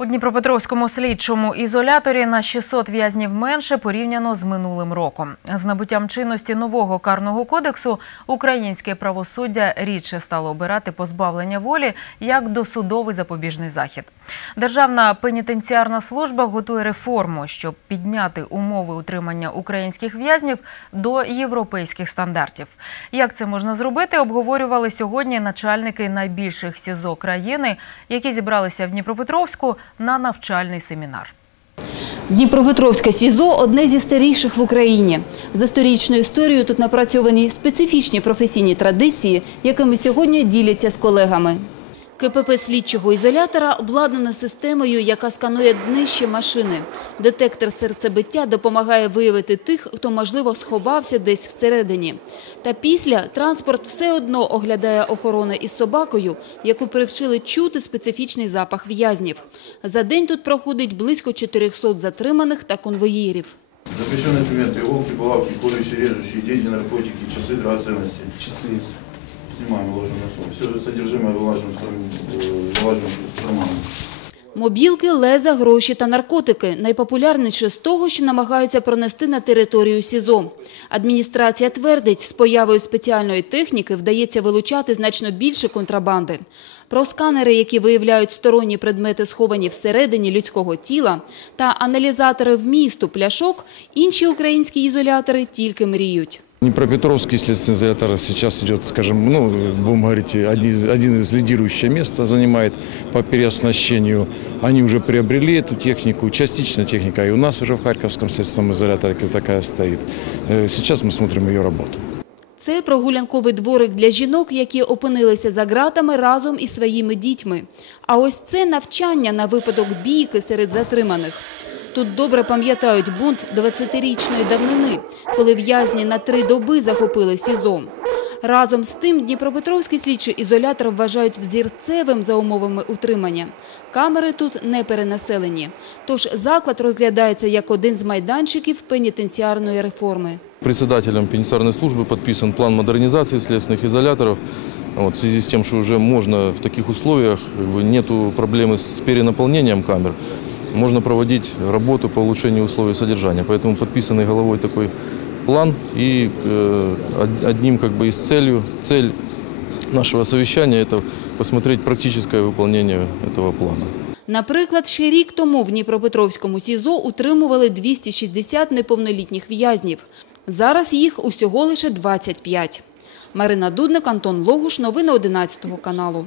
У Дніпропетровському слідчому ізоляторі на 600 в'язнів менше порівняно з минулим роком. З набуттям чинності нового карного кодексу українське правосуддя рідше стало обирати позбавлення волі як досудовий запобіжний захід. Державна пенітенціарна служба готує реформу, щоб підняти умови утримання українських в'язнів до європейських стандартів. Як це можна зробити, обговорювали сьогодні начальники найбільших СІЗО країни, які зібралися в Дніпропетровську на навчальний семінар. Дніпропетровське СІЗО – одне зі старіших в Україні. За сторічною історією тут напрацьовані специфічні професійні традиції, якими сьогодні діляться з колегами. КПП слідчого ізолятора обладнано системою, яка сканує днище машини. Детектор серцебиття допомагає виявити тих, хто, можливо, сховався десь всередині. Та після транспорт все одно оглядає охорона із собакою, яку привчили чути специфічний запах в'язнів. За день тут проходить близько 400 затриманих та конвоїрів. Запрещенные предметы, иголки, булавки, колющие, режущие, деньги, наркотики, часы, драгоценности. Часы есть. Снимаем, ложим на стол. Все содержимое вылаживаем, в карм- э, вылаживаем в карманы. Мобілки, леза, гроші та наркотики – найпопулярніше з того, що намагаються пронести на територію СІЗО. Адміністрація твердить, з появою спеціальної техніки вдається вилучати значно більше контрабанди. Про сканери, які виявляють сторонні предмети, сховані всередині людського тіла, та аналізатори вмісту пляшок, інші українські ізолятори тільки мріють. Днепропетровский следственный изолятор сейчас идет, скажем, ну, будем говорить, один, один из лидирующих мест занимает по переоснащению. Они уже приобрели эту технику, частично техника и у нас уже в Харьковском следственном изоляторе такая стоит. Э, Сейчас мы смотрим ее работу. Це прогулянковий дворик для жінок, які опинилися за ґратами разом із своїми дітьми. А ось це навчання на випадок бійки серед затриманих. Тут добре пам'ятають бунт 20-річної давнини, коли в'язні на три доби захопили СІЗО. Разом з тим Дніпропетровський слідчий ізолятор вважають взірцевим за умовами утримання. Камери тут не перенаселені. Тож заклад розглядається як один з майданчиків пенітенціарної реформи. Председателем пенитенциарной службы подписан план модернизации следственных изоляторов. Вот, в связи с тем, что уже можно в таких условиях, как бы, нету проблемы с перенаполнением камер, можно проводить работу по улучшению условий содержания. Поэтому подписанный головой такой план и э, од- одним как бы из целью, цель нашего совещания – это посмотреть практическое выполнение этого плана. Наприклад, ще рік тому в Дніпропетровському СІЗО утримували 260 неповнолітніх в'язнів. Зараз їх усього лише 25. Марина Дудник, Антон Логуш. Новини 11 каналу.